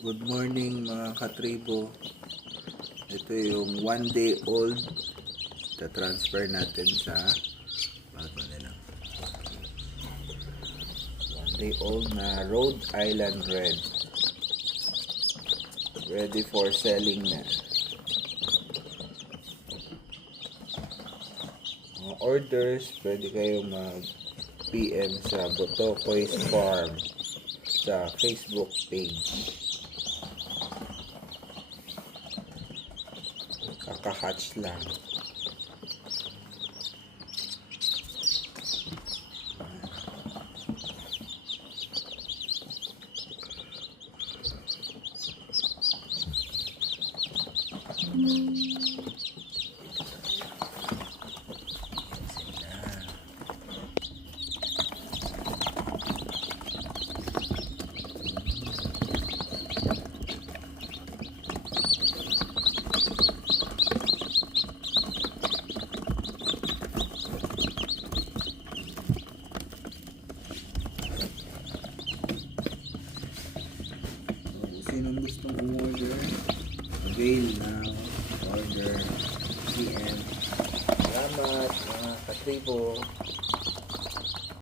Good morning mga katribo. Ito yung 1 day old. Ta-transfer natin sa bago nila. 1 day old na Rhode Island Red. Ready for selling na. Mga orders, pwede kayo mag-PM sa Botokoy's Farm sa Facebook page. Kaka-hatch lang. Sinong gustong umorder, avail now, order, PM. Salamat mga katribo.